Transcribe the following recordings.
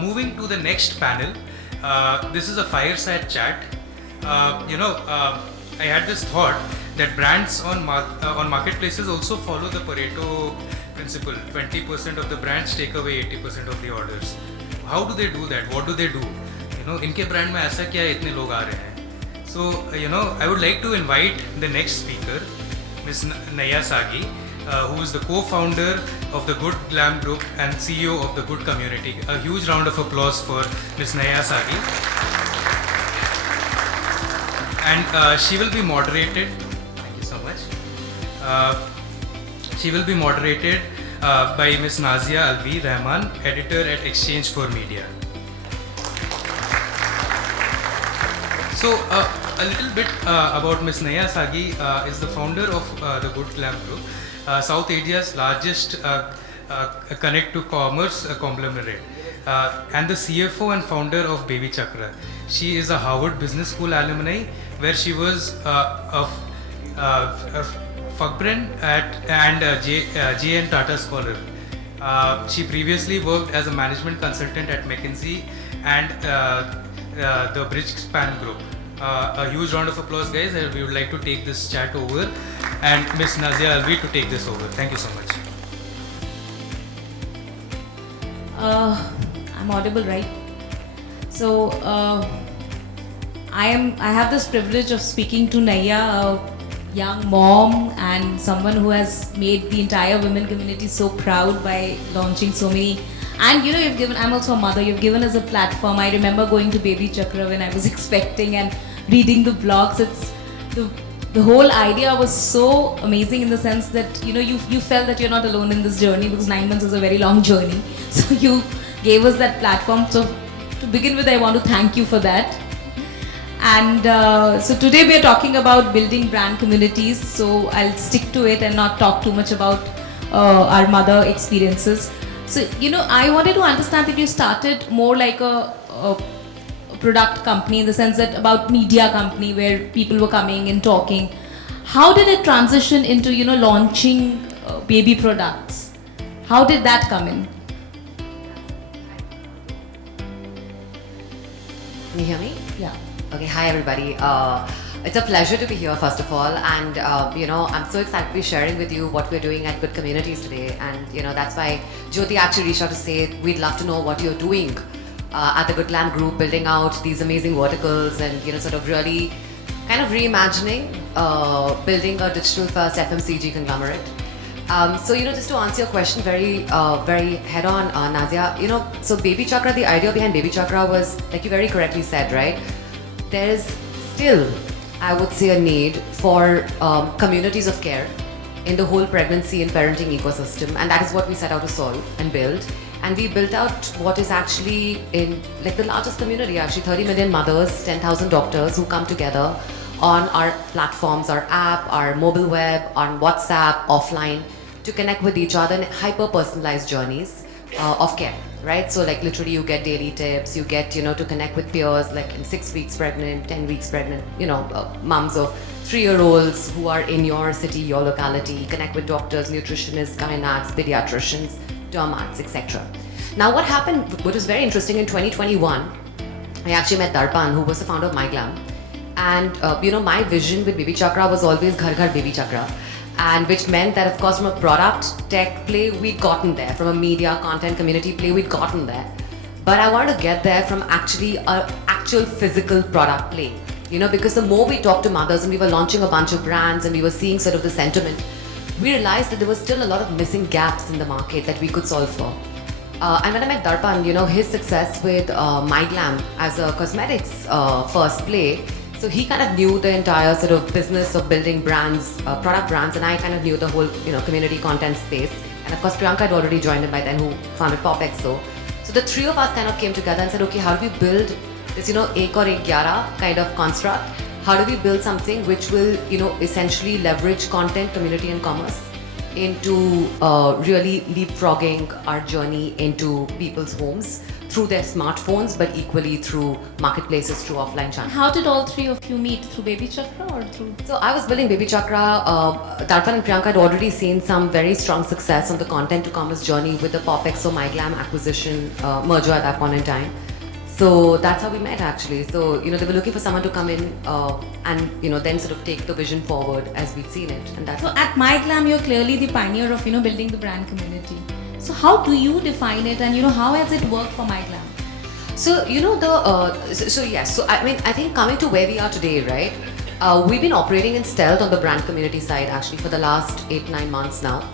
moving to the next panel, this is a fireside chat. I had this thought that brands on marketplaces also follow the Pareto principle. 20% of the brands take away 80% of the orders. How do they do that? What do they do? इनके brand में ऐसा क्या है इतने लोग आ रहे हैं? So I would like to invite the next speaker, Ms. Naiyya Saggi, who is the co-founder of the GoodGlamGroup and CEO of the Good Community. A huge round of applause for Ms. Naiyya Saggi. And she will be moderated. Thank you so much. She will be moderated by Ms. Nazia Alvi Rehman, editor at Exchange for Media. So a little bit about Ms. Naiyya Saggi is the founder of the GoodGlamGroup, South Asia's largest connect to commerce conglomerate, and the CFO and founder of Baby Chakra. She is a Harvard Business School alumni, where she was a Fagbren and J.N. Tata Scholar. She previously worked as a management consultant at McKinsey and the Bridgespan Group. A huge round of applause, guys. We would like to take this chat over and Ms. Nazia Alvi to take this over. Thank you so much. I'm audible, right? So I have this privilege of speaking to Naiyya, a young mom and someone who has made the entire women community so proud by launching so many. And I'm also a mother, you've given us a platform. I remember going to Baby Chakra when I was expecting and reading the blogs. The whole idea was so amazing in the sense that you felt that you're not alone in this journey, because 9 months is a very long journey. So you gave us that platform. So to begin with, I want to thank you for that. And so today we are talking about building brand communities. So I'll stick to it and not talk too much about our mother experiences. So I wanted to understand that you started more like a product company, in the sense that about media company where people were coming and talking. How did it transition into launching baby products? How did that come in? Can you hear me? Yeah. Okay, hi everybody. It's a pleasure to be here, first of all, and I'm so excited to be sharing with you what we're doing at Good Communities today. And that's why Jyoti actually reached out to say we'd love to know what you're doing at the GoodGlamGroup, building out these amazing verticals and sort of really kind of reimagining building a digital-first FMCG conglomerate. So just to answer your question very head-on, Nazia, so Baby Chakra, the idea behind Baby Chakra was, like you very correctly said, right? There is still, I would say, a need for communities of care in the whole pregnancy and parenting ecosystem, and that is what we set out to solve and build. And we built out what is actually in like the largest community, actually 30 million mothers, 10,000 doctors who come together on our platforms, our app, our mobile web, on WhatsApp, offline, to connect with each other in hyper-personalized journeys of care, right? So like literally you get daily tips, you get, to connect with peers, like in 6 weeks pregnant, 10 weeks pregnant, moms of 3-year-olds who are in your city, your locality, connect with doctors, nutritionists, gynecologists, pediatricians, dermats, etc. Now what happened, what was very interesting, in 2021, I actually met Darpan, who was the founder of MyGlam. And my vision with Baby Chakra was always Ghar Ghar Baby Chakra. And which meant that, of course, from a product, tech play, we'd gotten there. From a media, content, community play, we'd gotten there. But I wanted to get there from actually an actual physical product play. Because the more we talked to mothers and we were launching a bunch of brands and we were seeing sort of the sentiment, we realized that there was still a lot of missing gaps in the market that we could solve for. And when I met Darpan, his success with MyGlam as a cosmetics first play, so he kind of knew the entire sort of business of building brands, product brands, and I kind of knew the whole, community content space. And of course, Priyanka had already joined in by then, who founded PopExo. So the three of us kind of came together and said, okay, how do we build this, ek aur ek 11 kind of construct? How do we build something which will, essentially leverage content, community, and commerce into really leapfrogging our journey into people's homes through their smartphones, but equally through marketplaces, through offline channels. How did all three of you meet? Through Baby Chakra or through? So I was building Baby Chakra. Darpan and Priyanka had already seen some very strong success on the content to commerce journey with the PopX or MyGlam acquisition merger at that point in time. So that's how we met actually. So, you know, they were looking for someone to come in and, you know, then sort of take the vision forward as we'd seen it. And that's So at MyGlam, you're clearly the pioneer of, you know, building the brand community. So how do you define it, and, you know, how has it worked for MyGlam? So, you know, yes. So, I mean, I think coming to where we are today, right? We've been operating in stealth on the brand community side actually for the last 8-9 months now.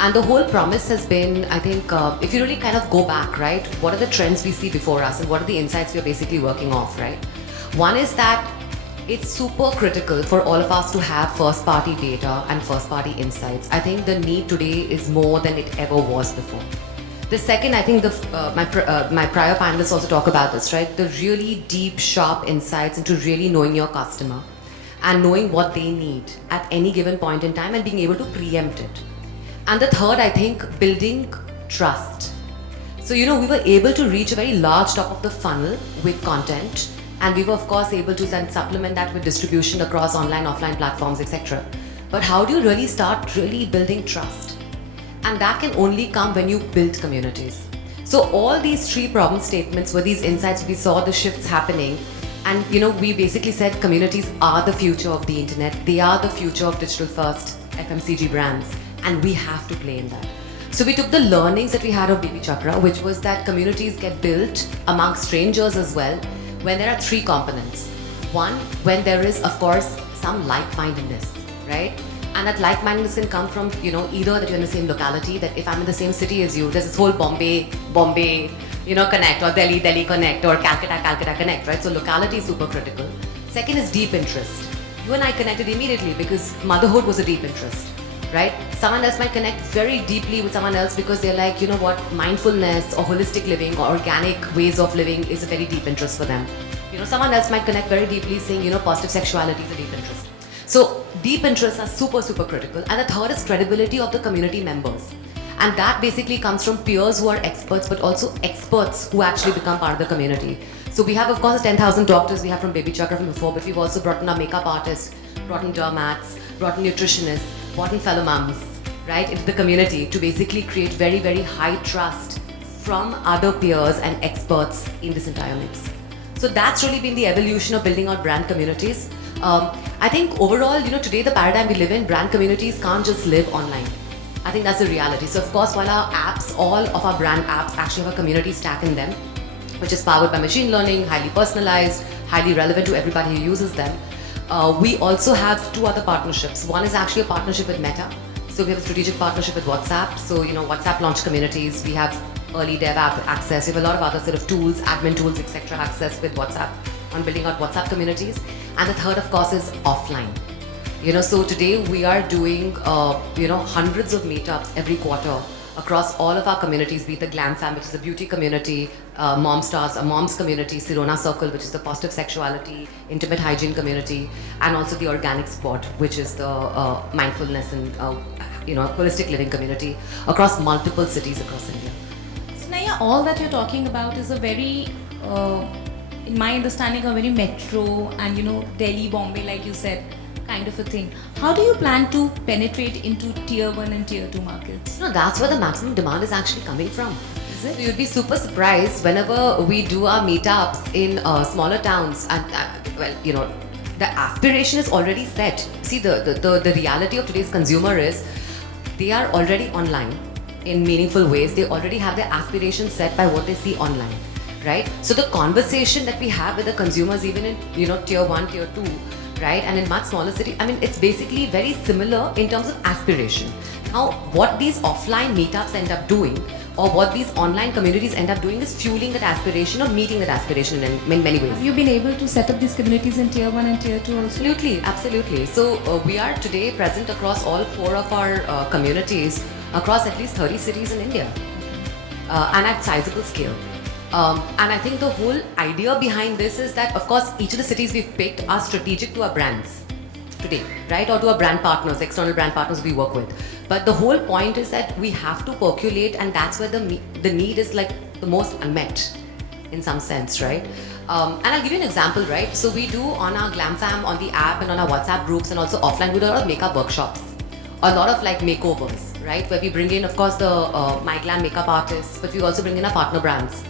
And the whole promise has been, I think, if you really kind of go back, right? What are the trends we see before us and what are the insights we're basically working off, right? One is that it's super critical for all of us to have first party data and first party insights. I think the need today is more than it ever was before. The second, I think my prior panelists also talk about this, right? The really deep, sharp insights into really knowing your customer and knowing what they need at any given point in time and being able to preempt it. And the third, I think, building trust. So, you know, we were able to reach a very large top of the funnel with content, and we were of course able to then supplement that with distribution across online, offline platforms, etc. But how do you really start really building trust? And that can only come when you build communities. So all these three problem statements were these insights we saw the shifts happening. And, you know, we basically said communities are the future of the internet. They are the future of digital first FMCG brands. And we have to play in that. So we took the learnings that we had of Baby Chakra, which was that communities get built among strangers as well when there are three components. One, when there is, of course, some like-mindedness, right? And that like-mindedness can come from, you know, either that you're in the same locality, that if I'm in the same city as you, there's this whole Bombay, you know, connect, or Delhi connect, or Calcutta connect, right? So locality is super critical. Second is deep interest. You and I connected immediately because motherhood was a deep interest. Right? Someone else might connect very deeply with someone else because they're like, you know what, mindfulness or holistic living or organic ways of living is a very deep interest for them. You know, someone else might connect very deeply saying, you know, positive sexuality is a deep interest. So deep interests are super, super critical. And the third is credibility of the community members. And that basically comes from peers who are experts, but also experts who actually become part of the community. So we have, of course, 10,000 doctors we have from Baby Chakra from before, but we've also brought in our makeup artists, brought in dermats, brought in nutritionists, brought in fellow moms, right, into the community to basically create very, very high trust from other peers and experts in this entire mix. So that's really been the evolution of building out brand communities. I think overall, you know, today the paradigm we live in, brand communities can't just live online. I think that's the reality. So of course, while our apps, all of our brand apps actually have a community stack in them, which is powered by machine learning, highly personalized, highly relevant to everybody who uses them. We also have two other partnerships. One is actually a partnership with Meta. So we have a strategic partnership with WhatsApp. So, you know, WhatsApp launched communities. We have early dev app access. We have a lot of other sort of tools, admin tools, etc. access with WhatsApp on building out WhatsApp communities. And the third, of course, is offline. You know, so today we are doing, you know, hundreds of meetups every quarter across all of our communities, be it the Glam Fam, which is the beauty community, Mom Stars, a mom's community, Sirona Circle, which is the positive sexuality, intimate hygiene community, and also the Organic Spot, which is the mindfulness and you know, holistic living community across multiple cities across India. So Naiyya, all that you're talking about is a very, in my understanding, a very metro and, you know, Delhi, Bombay, like you said, kind of a thing. How do you plan to penetrate into tier 1 and tier 2 markets? No, that's where the maximum demand is actually coming from. Is it? So you'd be super surprised whenever we do our meetups in smaller towns, and well, you know, the aspiration is already set. See, the reality of today's consumer is they are already online in meaningful ways. They already have their aspirations set by what they see online, right? So the conversation that we have with the consumers, even in, you know, tier 1, tier 2, right, and in much smaller cities, I mean, it's basically very similar in terms of aspiration. Now, what these offline meetups end up doing, or what these online communities end up doing, is fueling that aspiration or meeting that aspiration in many ways. Have you been able to set up these communities in tier 1 and tier 2 also? Absolutely, absolutely. So we are today present across all 4 of our communities across at least 30 cities in India, and at sizable scale. And I think the whole idea behind this is that, of course, each of the cities we've picked are strategic to our brands today, right? Or to our brand partners, external brand partners we work with. But the whole point is that we have to percolate, and that's where the need is like the most unmet. in some sense, right? And I'll give you an example, right? So we do on our GlamFam, on the app and on our WhatsApp groups and also offline, we do a lot of makeup workshops, a lot of like makeovers, right? Where we bring in, of course, the My Glam makeup artists, but we also bring in our partner brands.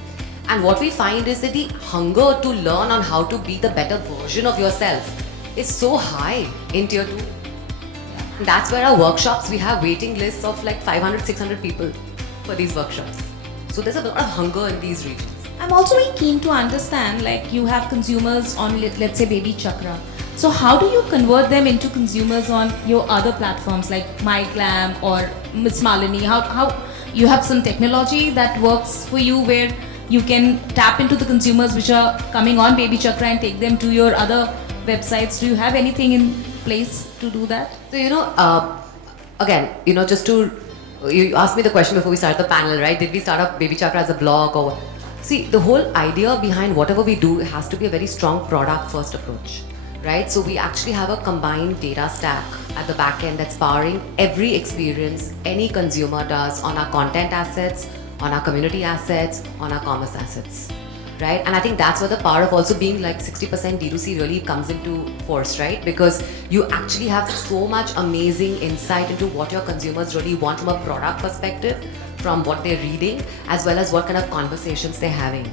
And what we find is that the hunger to learn on how to be the better version of yourself is so high in tier 2. And that's where our workshops, we have waiting lists of like 500, 600 people for these workshops. So there's a lot of hunger in these regions. I'm also very keen to understand, like you have consumers on, let's say, Baby Chakra. So how do you convert them into consumers on your other platforms like My Glam or Miss Malini? How you have some technology that works for you where you can tap into the consumers which are coming on Baby Chakra and take them to your other websites? Do you have anything in place to do that? So, again, just to, you asked me the question before we started the panel, right? Did we start up Baby Chakra as a blog or what? See, the whole idea behind whatever we do has to be a very strong product first approach, right? So we actually have a combined data stack at the back end that's powering every experience any consumer does on our content assets, on our community assets, on our commerce assets, right? And I think that's where the power of also being like 60% D2C really comes into force, right? Because you actually have so much amazing insight into what your consumers really want from a product perspective, from what they're reading, as well as what kind of conversations they're having.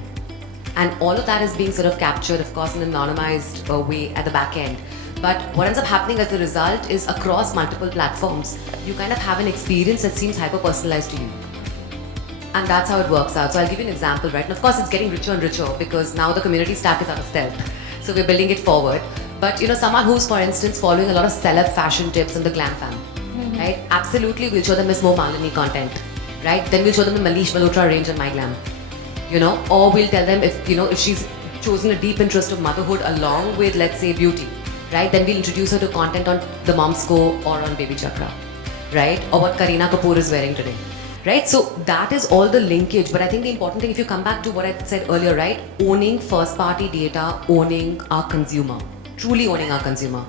And all of that is being sort of captured, of course, in an anonymized way at the back end. But what ends up happening as a result is across multiple platforms, you kind of have an experience that seems hyper-personalized to you. And that's how it works out. So I'll give you an example, right? And of course, it's getting richer and richer because now the community stack is out of stealth. So we're building it forward. But someone who's, for instance, following a lot of celeb fashion tips on the GlamFam, right? Absolutely, we'll show them Miss Mo Malini content, right? Then we'll show them the Manish Malhotra range on My Glam, or we'll tell them if she's chosen a deep interest of motherhood along with, let's say, beauty, right? Then we'll introduce her to content on the Mom's Co or on Baby Chakra, right? Or what Kareena Kapoor is wearing today. Right, so that is all the linkage. But I think the important thing, if you come back to what I said earlier, right, owning first-party data, owning our consumer, truly owning our consumer,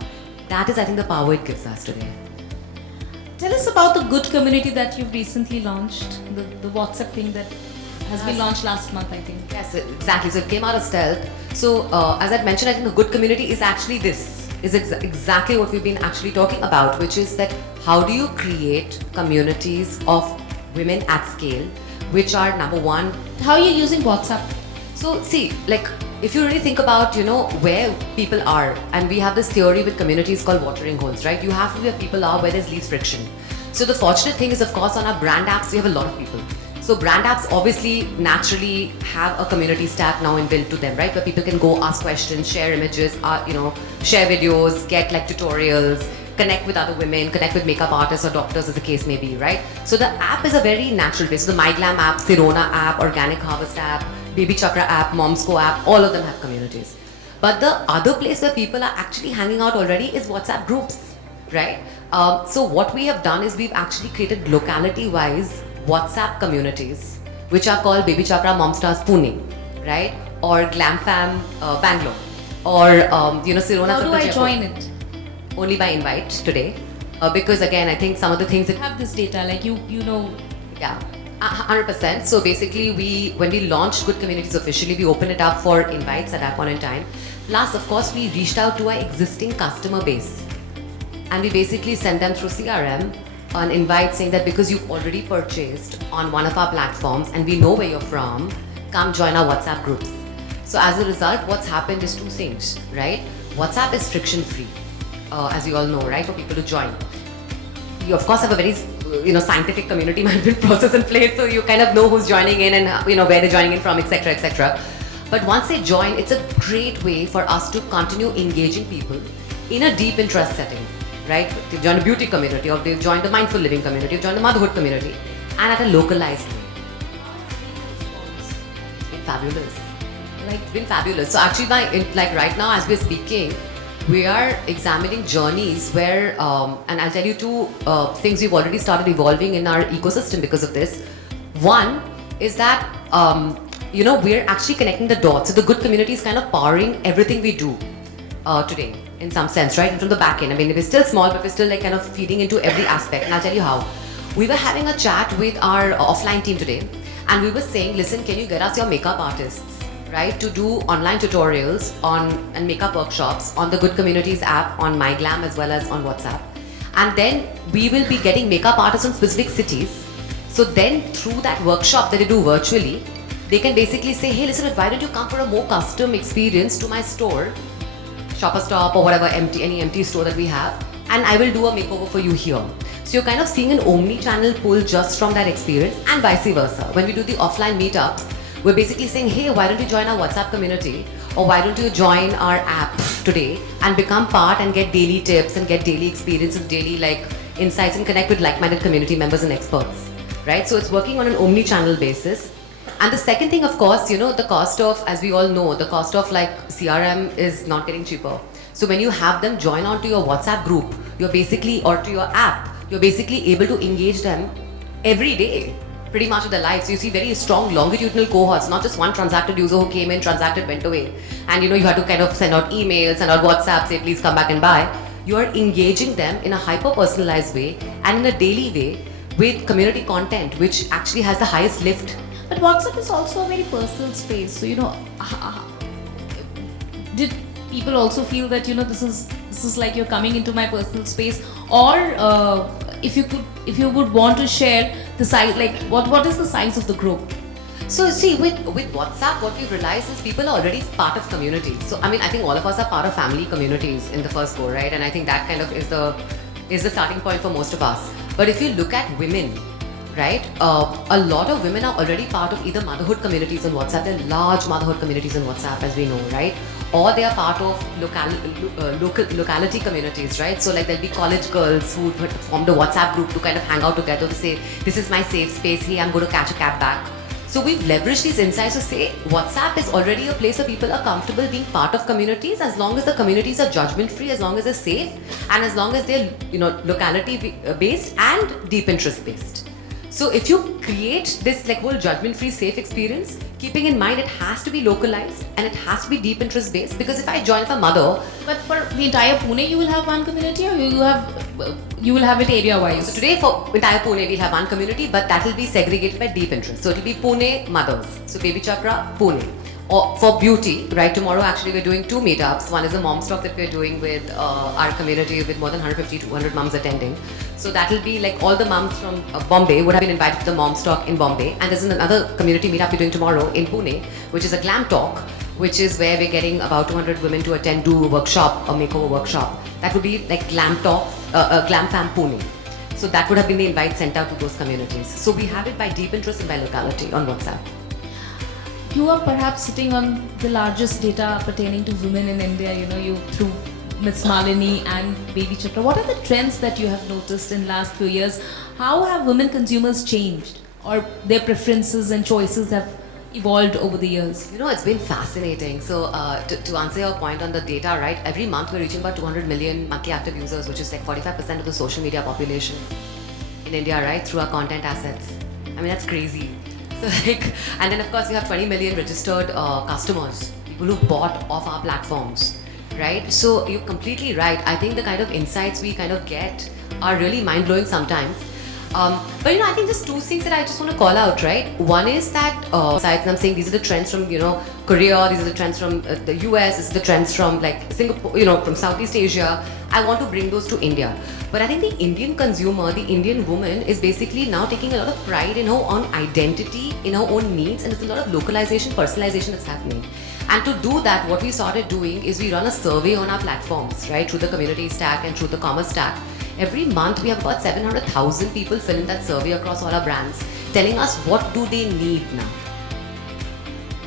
that is, I think, the power it gives us today. Tell us about the Good community that you've recently launched, the WhatsApp thing that has been launched last month, I think. Yes, exactly. So it came out of stealth. So as I mentioned, I think the Good community is actually this, is exactly what we've been actually talking about, which is that how do you create communities of women at scale, which are number one. How are you using WhatsApp? So see, like if you really think about, where people are, and we have this theory with communities called watering holes, right? You have to be where people are, where there's least friction. So the fortunate thing is, of course, on our brand apps, we have a lot of people. So brand apps obviously naturally have a community stack now inbuilt to them, right? Where people can go ask questions, share images, share videos, get like tutorials, connect with other women, connect with makeup artists or doctors as the case may be, right? So the app is a very natural place. So the My Glam app, Sirona app, Organic Harvest app, Baby Chakra app, Mom's Co app, all of them have communities. But the other place where people are actually hanging out already is WhatsApp groups, right? So what we have done is we've actually created locality-wise WhatsApp communities, which are called Baby Chakra Momstars Pune, right? Or GlamFam Bangalore, or Sirona. How do I join it? Only by invite today, because again, I think some of the things that have this data, like you know. Yeah, 100%. So basically, when we launched Good Communities officially, we opened it up for invites at that point in time. Plus, of course, we reached out to our existing customer base, and we basically sent them through CRM an invite saying that because you've already purchased on one of our platforms and we know where you're from, come join our WhatsApp groups. So as a result, what's happened is two things, right? WhatsApp is friction-free. As you all know, right, for people to join. You of course have a very scientific community management process in place, so you kind of know who's joining in and where they're joining in from, etc., etc. But once they join, it's a great way for us to continue engaging people in a deep interest setting, right? They've joined a beauty community, or they've joined a mindful living community, they've joined a motherhood community, and at a localized way. It's been fabulous. It's been fabulous. So actually, right now as we're speaking, we are examining journeys where, and I'll tell you two things we've already started evolving in our ecosystem because of this. One is that, we're actually connecting the dots. So the Good community is kind of powering everything we do today, in some sense, right? And from the back end. I mean, we're still small, but we're still like kind of feeding into every aspect. And I'll tell you how. We were having a chat with our offline team today, and we were saying, listen, can you get us your makeup artists right, to do online tutorials on and makeup workshops on the Good Communities app, on MyGlam as well as on WhatsApp. And then we will be getting makeup artists from specific cities. So then through that workshop that they do virtually, they can basically say, hey, listen, why don't you come for a more custom experience to my store, Shopper Stop or whatever any empty store that we have, and I will do a makeover for you here. So you're kind of seeing an omni-channel pull just from that experience, and vice versa. When we do the offline meetups, we're basically saying, hey, why don't you join our WhatsApp community, or why don't you join our app today and become part and get daily tips and get daily experiences, daily insights, and connect with like-minded community members and experts, right? So it's working on an omni-channel basis. And the second thing, of course, the cost of, as we all know, the cost of CRM is not getting cheaper. So when you have them join onto your WhatsApp group, you're basically, or to your app, you're basically able to engage them every day, pretty much with their lives. So you see very strong longitudinal cohorts, not just one transacted user who came in, transacted, went away. And you had to kind of send out emails, send out WhatsApp, say please come back and buy. You are engaging them in a hyper-personalized way and in a daily way with community content, which actually has the highest lift. But WhatsApp is also a very personal space. So did people also feel that this is like you're coming into my personal space, or if you would want to share the size, what is the size of the group? So see, with WhatsApp, what we've realized is people are already part of communities. So I think all of us are part of family communities in the first go, right? And I think that kind of is the starting point for most of us. But if you look at women, right, a lot of women are already part of either motherhood communities on WhatsApp. There are large motherhood communities on WhatsApp, as we know, right? Or they are part of locality communities, right? So there'll be college girls who formed a WhatsApp group to kind of hang out together to say, this is my safe space, hey, I'm going to catch a cab back. So we've leveraged these insights to say WhatsApp is already a place where people are comfortable being part of communities, as long as the communities are judgment free, as long as they're safe, and as long as they're locality based and deep interest based. So if you create this whole judgment-free, safe experience, keeping in mind it has to be localized and it has to be deep interest based, because if I join as a mother, but for the entire Pune, you will have one community, or you will have it area-wise? So today for entire Pune, we'll have one community, but that will be segregated by deep interest. So it will be Pune mothers. So Baby Chakra, Pune. Or for beauty, right? Tomorrow actually we're doing 2 meetups. One is a mom stock that we're doing with our community with more than 150-200 moms attending. So that will be all the moms from Bombay would have been invited to the mom stock in Bombay. And there's another community meetup we're doing tomorrow in Pune, which is a glam talk, which is where we're getting about 200 women to do a workshop, a makeover workshop. That would be glam talk, glam fam Pune. So that would have been the invite sent out to those communities. So we have it by deep interest and by locality on WhatsApp. You are perhaps sitting on the largest data pertaining to women in India, you through Ms. Malini and Baby Chakra. What are the trends that you have noticed in last few years? How have women consumers changed, or their preferences and choices have evolved over the years? It's been fascinating. So to answer your point on the data, right, every month we're reaching about 200 million monthly active users, which is 45% of the social media population in India, right, through our content assets. That's crazy. So and then of course we have 20 million registered customers, people who bought off our platforms, right? So you're completely right. I think the kind of insights we kind of get are really mind-blowing sometimes. But I think just 2 things that I just want to call out, right? One is that insights, and I'm saying these are the trends from Korea, these are the trends from the US, this is the trends from Singapore, from Southeast Asia. I want to bring those to India. But I think the Indian consumer, the Indian woman is basically now taking a lot of pride in her own identity, in her own needs, and there's a lot of localization, personalization that's happening. And to do that, what we started doing is we run a survey on our platforms, right, through the community stack and through the commerce stack. Every month we have about 700,000 people fill in that survey across all our brands, telling us what do they need now.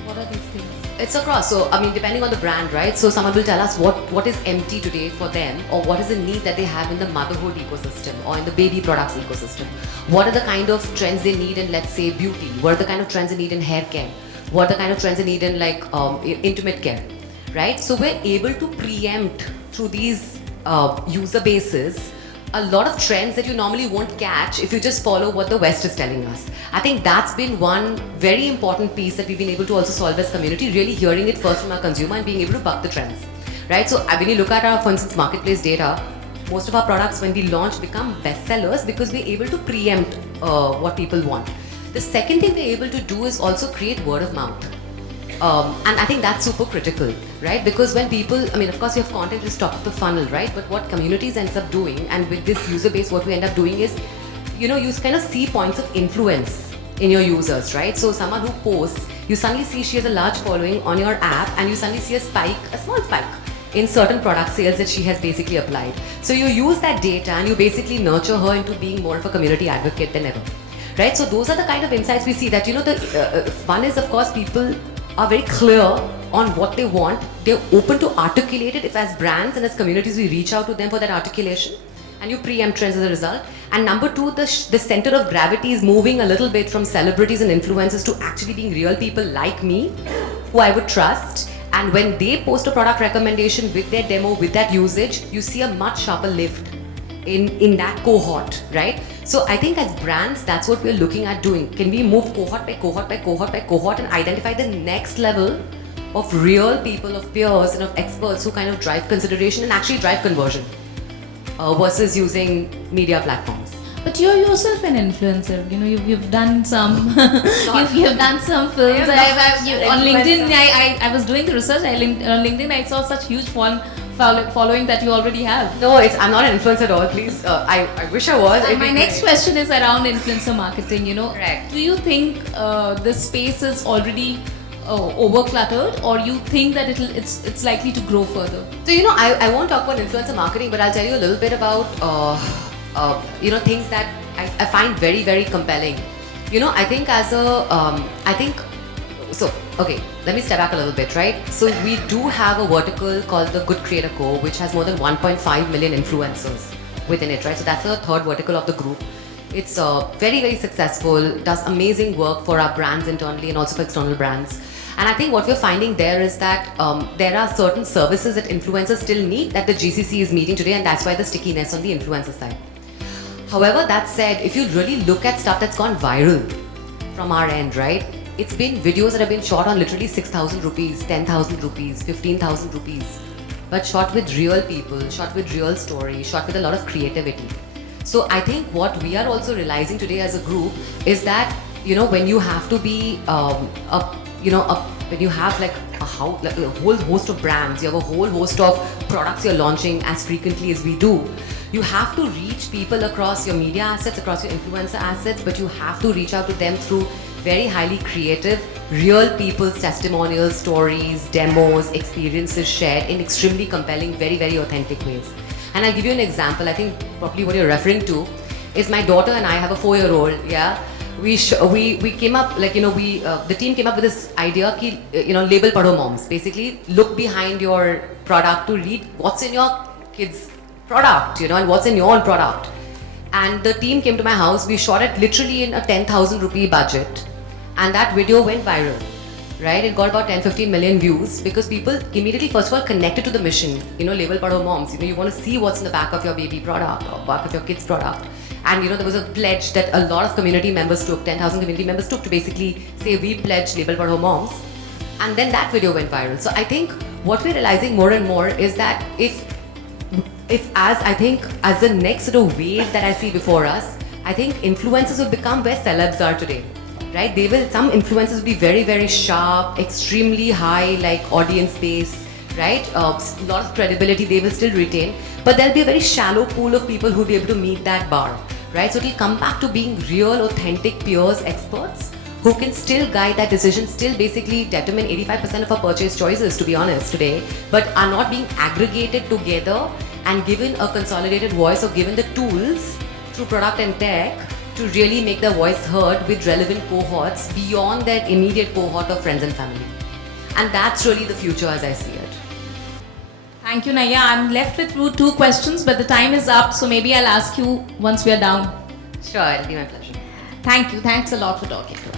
What are these things? It's across. So, depending on the brand, right? So, someone will tell us what is empty today for them, or what is the need that they have in the motherhood ecosystem or in the baby products ecosystem. What are the kind of trends they need in, let's say, beauty? What are the kind of trends they need in hair care? What are the kind of trends they need in, intimate care, right? So, we're able to preempt through these user bases a lot of trends that you normally won't catch if you just follow what the West is telling us. I think that's been one very important piece that we've been able to also solve as community, really hearing it first from our consumer and being able to buck the trends, right? So when you look at our, for instance, marketplace data, most of our products when we launch become bestsellers because we're able to preempt what people want. The second thing we're able to do is also create word of mouth. And I think that's super critical, right? Because when people, I mean, of course, you have content is top of the funnel, right? But what communities ends up doing, and with this user base, what we end up doing is, you kind of see points of influence in your users, right? So someone who posts, you suddenly see she has a large following on your app, and you suddenly see a small spike in certain product sales that she has basically applied. So you use that data and you basically nurture her into being more of a community advocate than ever, right? So those are the kind of insights we see that, one is, of course, people are very clear on what they want. They're open to articulate it. If as brands and as communities we reach out to them for that articulation, and you preempt trends as a result. And number two, the center of gravity is moving a little bit from celebrities and influencers to actually being real people like me, who I would trust. And when they post a product recommendation with their demo, with that usage, you see a much sharper lift in that cohort, right? So I think as brands, that's what we're looking at doing. Can we move cohort by cohort by cohort by cohort and identify the next level of real people, of peers and of experts who kind of drive consideration and actually drive conversion versus using media platforms? But you're yourself an influencer. You've done some, you've done some films. On LinkedIn, I was doing the research. On LinkedIn, I saw such huge following that you already have. No, I'm not an influencer at all. Please, I wish I was. My next question is around influencer marketing. Correct. Do you think this space is already overcluttered, or you think that it's likely to grow further? So I won't talk about influencer marketing, but I'll tell you a little bit about things that I find very, very compelling. I think okay, let me step back a little bit, right? So we do have a vertical called the Good Creator Co, which has more than 1.5 million influencers within it, right? So that's the third vertical of the group. It's very, very successful, does amazing work for our brands internally and also for external brands. And I think what we're finding there is that there are certain services that influencers still need that the GCC is meeting today, and that's why the stickiness on the influencer side. However, that said, if you really look at stuff that's gone viral from our end, right? It's been videos that have been shot on literally 6,000 rupees, 10,000 rupees, 15,000 rupees, but shot with real people, shot with real stories, shot with a lot of creativity. So I think what we are also realizing today as a group is that, when you have to be when you have like a whole host of brands, you have a whole host of products you're launching as frequently as we do, you have to reach people across your media assets, across your influencer assets, but you have to reach out to them through very highly creative, real people's testimonials, stories, demos, experiences shared in extremely compelling, very, very authentic ways. And I'll give you an example. I think probably what you're referring to is my daughter and I have a 4-year-old, yeah? We came up, the team came up with this idea, label padho moms. Basically, look behind your product to read what's in your kid's product, and what's in your own product. And the team came to my house. We shot it literally in a 10,000 rupee budget. And that video went viral, right? It got about 10-15 million views because people immediately, first of all, connected to the mission, label padho moms. You want to see what's in the back of your baby product or back of your kid's product. And there was a pledge that a lot of community members took, 10,000 community members took to basically say, we pledge label padho moms. And then that video went viral. So I think what we're realizing more and more is that as the next sort of wave that I see before us, I think influencers will become where celebs are today, right? Some influencers will be very, very sharp, extremely high, like audience base, right? A lot of credibility they will still retain, but there'll be a very shallow pool of people who'll be able to meet that bar, right? So it'll come back to being real, authentic, peers, experts who can still guide that decision, still basically determine 85% of our purchase choices, to be honest, today, but are not being aggregated together and given a consolidated voice or given the tools through product and tech to really make their voice heard with relevant cohorts beyond their immediate cohort of friends and family. And that's really the future as I see it. Thank you, Naiyya. I'm left with 2 questions, but the time is up, so maybe I'll ask you once we are down. Sure, it'll be my pleasure. Thank you. Thanks a lot for talking to us.